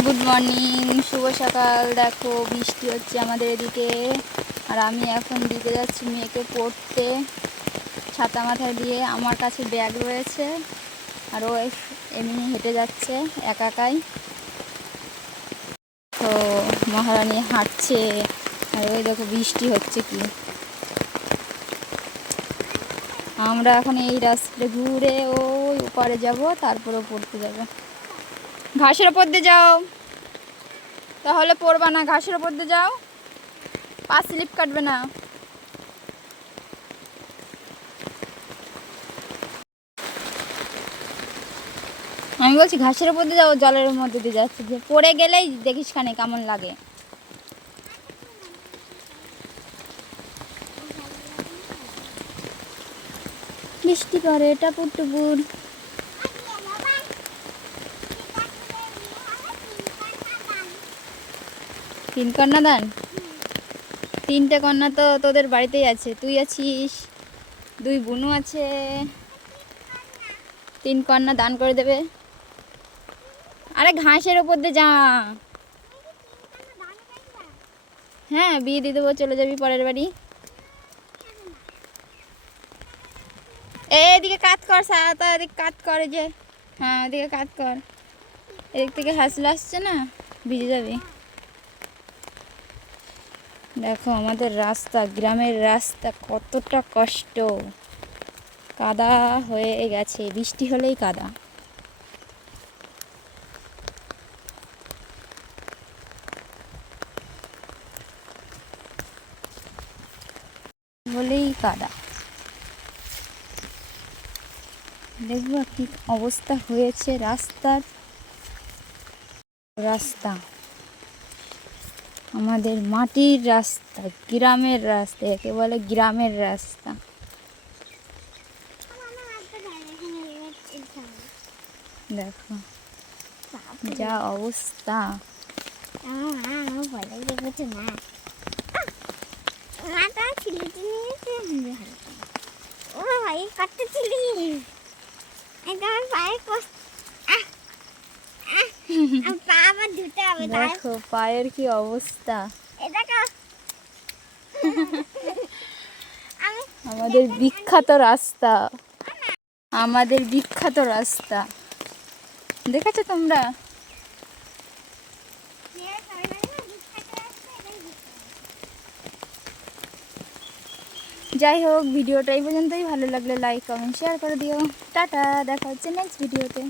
Good morning, শুভ সকাল। দেখো বৃষ্টি হচ্ছে আমাদের এদিকে, আর আমি এখন দিতে যাচ্ছি মেয়েকে পড়তে ছাতা মাথায় দিয়ে। আমার কাছে ব্যাগ রয়েছে, আর ও এমনি হেঁটে যাচ্ছে একাই। তো মহারানী হাঁটছে, আর ওই দেখো বৃষ্টি হচ্ছে কি। আমরা এখন এই রাস্তায় ঘুরে ওই ওপারে যাব, তারপরে পড়তে যাব। ঘাসের ওপর দিয়ে যাও, তাহলে পড়বা না। ঘাসের ওপর দিয়ে যাও, পা স্লিপ কাটবে না। আমি বলছি ঘাসের উপর দিয়ে যাও, জলের মধ্যে দিয়ে যাচ্ছে, যে পড়ে গেলেই দেখিস খানে কেমন লাগে। বৃষ্টি করে টাপুর টুপুর। তিন কন্যা দান? তিনটে কন্যা তো তোদের বাড়িতেই আছে, তুই আছিস, দুই বোনও আছে। তিন কন্যা দান করে দেবে। আরে ঘাসের উপর দিয়ে যা। হ্যাঁ, বিয়ে দিয়ে দেবো, চলে যাবি পরের বাড়ি। এদিকে কাজ কর, সারাটা এদিকে কাজ করে যে। হ্যাঁ, ওদিকে কাজ কর, এদিক থেকে হাসলে আসছে না, ভিজে যাবি। দেখো আমাদের রাস্তা, গ্রামের রাস্তা কতটা কষ্ট, কাদা হয়ে গেছে, বৃষ্টি হলেই কাদা। হলেই কাদা। দেখবো কি অবস্থা হয়েছে রাস্তার। রাস্তা আমাদের মাটির রাস্তা, গ্রামের রাস্তা, একে বলে গ্রামের রাস্তা। দেখো যা অবস্থা। দেখো পায়ের কি অবস্থা। আমাদের বিখ্যাত রাস্তা, আমাদের বিখ্যাত রাস্তা দেখেছো তোমরা? যাই হোক, ভিডিওটা এই পর্যন্তই। ভালো লাগলে লাইক কমেন্ট শেয়ার করে দিও। টাটা, দেখা হচ্ছে নেক্সট ভিডিওতে।